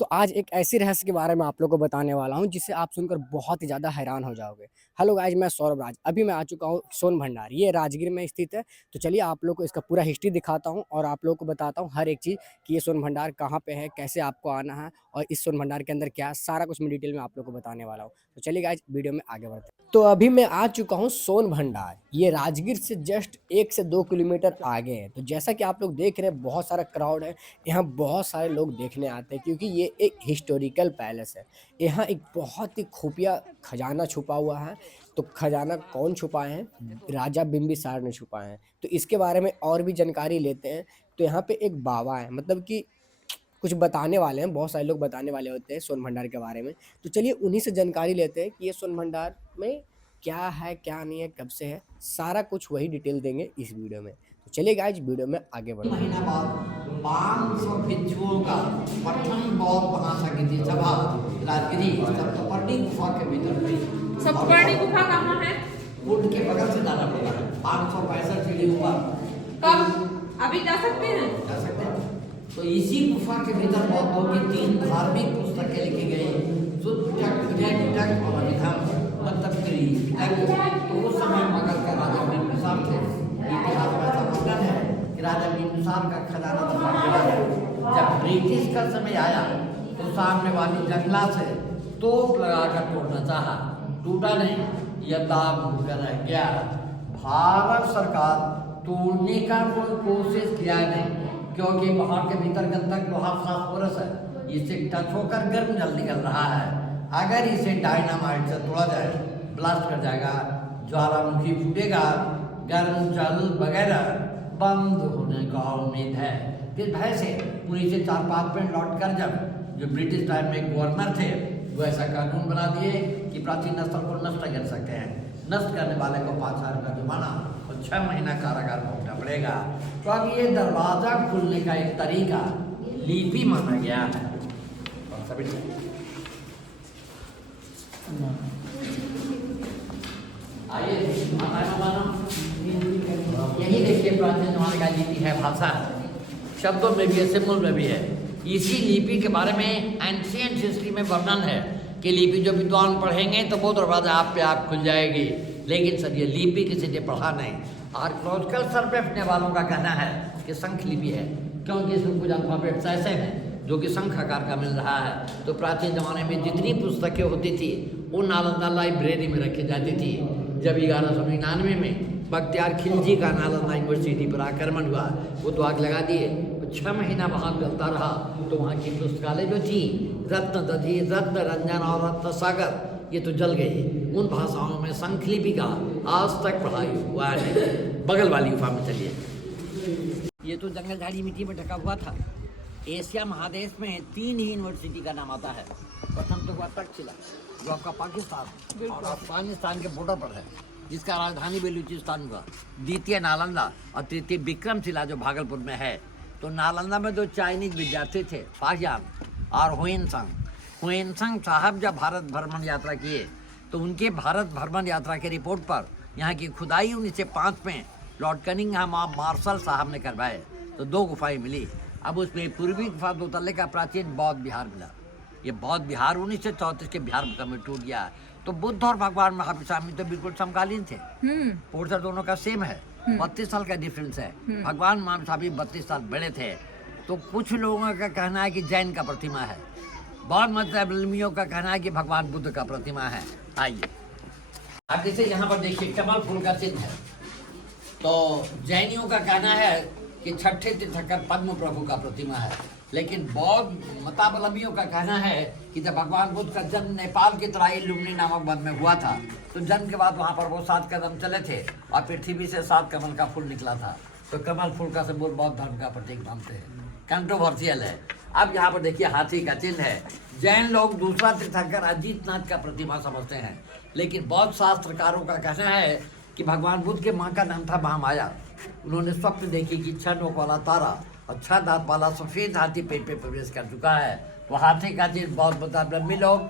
तो आज एक ऐसी रहस्य के बारे में आप लोगों को बताने वाला हूँ जिसे आप सुनकर बहुत ही ज़्यादा हैरान हो जाओगे। हेलो गाइस, मैं सौरभ राज। अभी मैं आ चुका हूँ सोन भंडार, ये राजगीर में स्थित है। तो चलिए आप लोग को इसका पूरा हिस्ट्री दिखाता हूँ और आप लोगों को बताता हूँ हर एक चीज़ कि ये सोन भंडार कहाँ पे है, कैसे आपको आना है और इस सोन भंडार के अंदर क्या है, सारा कुछ मैं डिटेल में आप लोग को बताने वाला हूँ। तो चलिए गाइस, वीडियो में आगे बढ़ते हैं। तो अभी मैं आ चुका हूँ सोन भंडार, ये राजगीर से जस्ट 1 से 2 किलोमीटर आगे है। तो जैसा कि आप लोग देख रहे हैं, बहुत सारा क्राउड है। यहाँ बहुत सारे लोग देखने आते हैं क्योंकि ये एक हिस्टोरिकल पैलेस है। यहाँ एक बहुत ही खुफिया खजाना छुपा हुआ है। तो खजाना कौन छुपाए हैं? राजा बिम्बिसार ने छुपाए हैं। तो इसके बारे में और भी जानकारी लेते हैं। तो यहाँ पे एक बाबा है, मतलब कि कुछ बताने वाले हैं। बहुत सारे लोग बताने वाले होते हैं सोन भंडार के बारे में। तो चलिए उन्हीं से जानकारी लेते हैं कि ये सोन भंडार में क्या है, क्या नहीं है, कब से है, सारा कुछ वही डिटेल देंगे इस वीडियो में। तो चलिए गाइस, वीडियो में आगे बढ़ते हैं। महीना बाद 500 भिक्षुओं का प्रथम बौद्ध महासंगीत सभा राजगिरी सप्तपर्णी गुफा के भीतर हुई। सप्तपर्णी गुफा कहाँ है? कुंड के बगल से जाना पड़ा है, 565 सीढ़ी ऊपर। कब अभी जा सकते हैं? जा सकते हैं। तो इसी गुफा के भीतर बौद्धों की 3 धार्मिक पुस्तकें लिखी गई, सुत्तक, विजयपिटक और अभिधर्म। मतलब तो उस समय मगध का राजा बिंबिसार थे। इतिहास में ऐसा वर्णन है कि राजा बिंबिसार का खजाना छुपा गया है। जब ब्रिटिश का समय आया तो सामने वाली जंगला से तोप लगाकर तोड़ना चाहा, टूटा नहीं, यह दाग होकर रह गया। भारत सरकार तोड़ने का कोई कोशिश किया नहीं, क्योंकि वहां के भीतर गंधक लोहा फास्फोरस है, इससे टच होकर गर्म जल निकल रहा है। अगर इसे डायनामाइट से तोड़ा जाए, ब्लास्ट कर जाएगा, ज्वालामुखी फूटेगा, गर्म जल वगैरह बंद होने का उम्मीद है। फिर भय से पुरी से 4-5 मिनट लौट कर जब जो ब्रिटिश टाइम में गवर्नर थे, वो ऐसा कानून बना दिए कि प्राचीन स्थल को नष्ट कर सकते हैं। नष्ट करने वाले को 5,000 का जुर्माना और 6 महीना कारागार भुगतना पड़ेगा। तो अब ये दरवाजा खुलने का एक तरीका लिपि माना गया है। आइए यही देखिए, प्राचीन जमाने का लिपि है, भाषा है, शब्दों में भी है, सिंबल में भी है। इसी लिपि के बारे में एंशिएंट हिस्ट्री में वर्णन है कि लिपि जो विद्वान पढ़ेंगे तो वो दरवाजा आप पे आप खुल जाएगी। लेकिन सर ये लिपि किसी ने पढ़ा नहीं। आर्कियोलॉजिकल सर्वे अपने वालों का कहना है कि शंख लिपि है, क्योंकि इसमें कुछ अल्फाबेट्स ऐसे हैं जो कि शंख आकार का मिल रहा है। तो प्राचीन जमाने में जितनी पुस्तकें होती थी वो नालंदा लाइब्रेरी में रखी जाती थी। जब 1199 में बख्तियार खिलजी का नालंदा यूनिवर्सिटी पर आक्रमण हुआ, वो तो आग लगा दिए। 6 महीना वहाँ जलता रहा तो वहाँ की पुस्तकालय जो थी, रत्न दधी, रत्न रंजन और रत्न सागर, ये तो जल गई। उन भाषाओं में शंख लिपि का आज तक पढ़ाई हुआ है। बगल वाली गुफा में चलिए। ये तो जंगल झाड़ी मिट्टी में ढका हुआ था। एशिया महादेश में 3 ही यूनिवर्सिटी का नाम आता है। प्रथम तो हुआ तक्षशिला, जो आपका पाकिस्तान और अफगानिस्तान के बॉर्डर पर है, जिसका राजधानी बेलूचिस्तान हुआ। द्वितीय नालंदा और तृतीय विक्रमशिला, जो भागलपुर में है। तो नालंदा में 2 चाइनीज विद्यार्थी थे, फाहियान और हुएनसंग साहब जब भारत भ्रमण यात्रा किए तो उनके भारत भ्रमण यात्रा के रिपोर्ट पर यहाँ की खुदाई 1905 में लॉर्ड कनिंघम मार्शल साहब ने करवाए तो 2 गुफाएं मिली। अब उसमें पूर्वी गुफा 2 तल्ले का प्राचीन बौद्ध विहार मिला। ये बौद्ध विहार 1934 के बिहार में टूट गया। तो बुद्ध और भगवान महावीर स्वामी तो बिल्कुल समकालीन थे। पोर्टर दोनों का सेम है, 32 साल का डिफरेंस है। भगवान महावीर स्वामी 32 साल बड़े थे। तो कुछ लोगों का कहना है कि जैन का प्रतिमा है, बौद्ध मतावलंबियों का कहना है कि भगवान बुद्ध का प्रतिमा है। आइए अब जैसे यहाँ पर देखिए, कमल फूल का चिन्ह है। तो जैनियों का कहना है कि छठे तीर्थंकर पद्म प्रभु का प्रतिमा है। लेकिन बौद्ध मतावलंबियों का कहना है कि जब भगवान बुद्ध का जन्म नेपाल की तराई लुम्बिनी नामक वन में हुआ था, तो जन्म के बाद वहाँ पर वो 7 कदम चले थे और पृथ्वी से 7 कमल का फूल निकला था। तो कमल फूल का सिंबल बौद्ध धर्म का प्रतीक मानते हैं। कंट्रोवर्शियल है। अब यहाँ पर देखिए, हाथी का चिन्ह है। जैन लोग दूसरा तीर्थंकर अजीतनाथ का प्रतिमा समझते हैं, लेकिन बौद्ध शास्त्रकारों का कहना है कि भगवान बुद्ध के माँ का नाम था महामाया। उन्होंने स्वप्न देखी कि 6 नोक वाला तारा और 6 दांत वाला सफेद हाथी पेट पे प्रवेश कर चुका है। वो हाथी का चिन्ह बौद्ध मतावलंबी लोग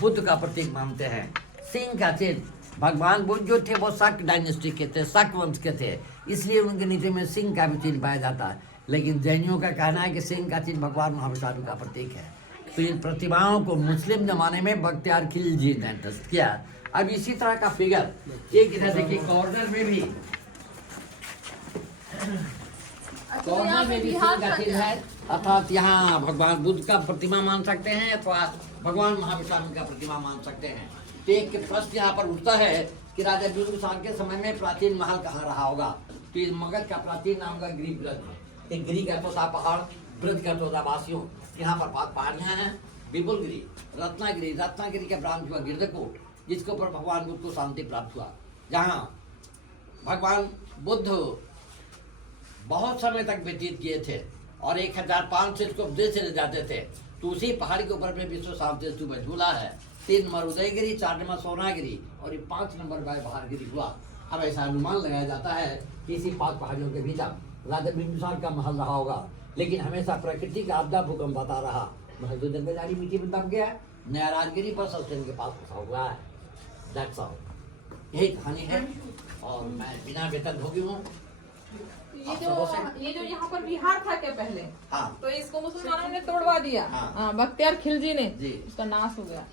बुद्ध का प्रतीक मानते हैं। सिंह का चिन्ह, भगवान बुद्ध जो थे वो शक डायनेस्टी के थे, शक वंश के थे, इसलिए उनके नीचे में सिंह का भी चिन्ह पाया जाता है। लेकिन जैनियों का कहना है कि सिंह का चिन्ह भगवान महावीर स्वामी का प्रतीक है। तो इन प्रतिमाओं को मुस्लिम जमाने में बख्तियार खिलजी ने दस्त किया। अब इसी तरह का फिगर एक इधर देखिए कॉर्नर में भी कॉर्नर में भी सिंह का चिन्ह है, अर्थात यहाँ भगवान बुद्ध का प्रतिमा मान सकते हैं अथवा भगवान महावीर का प्रतिमा मान सकते हैं। तो एक प्रश्न यहाँ पर उठता है कि राजा बिंदुसार के समय में प्राचीन महल कहाँ रहा होगा। तो इस मगध का प्राचीन नाम का गिरी ब्रज, एक गिरी का तोता पहाड़, ब्रज का तोता वासियों। यहाँ पर 5 पहाड़ियाँ हैं, विपुलगिरी, रत्नागिरी, रत्नागिरी का ब्रांच हुआ गिरधकोट, जिसके ऊपर भगवान बुद्ध को शांति प्राप्त हुआ, जहाँ भगवान बुद्ध बहुत समय तक व्यतीत किए थे और 1500 इसको उपदेश ले जाते थे। तो उसी पहाड़ी के ऊपर में विश्व शांति स्तूप झूला है। 3 नंबर उदयगिरी, 4 नंबर सोनागिरी और ये 5 नंबर बहारगिरी हुआ। अब ऐसा अनुमान लगाया जाता है कि इसी 5 पहाड़ियों के भीतर राजा बिंदुसार का महल रहा होगा। लेकिन हमेशा प्रकृति का आपदा भूकंप आता रहा, महल तो जंगल मिट्टी में दब गया, नया राजगिरी पर सबसे के पास फंसा हुआ है। That's all। यही कहानी है और मैं बिना वेतन भोगी हूँ। ये जो यहाँ पर विहार था क्या पहले, हाँ। तो इसको मुसलमानों ने तोड़वा दिया। हाँ। बख्तियार खिलजी ने जी। इसका नाश हो गया।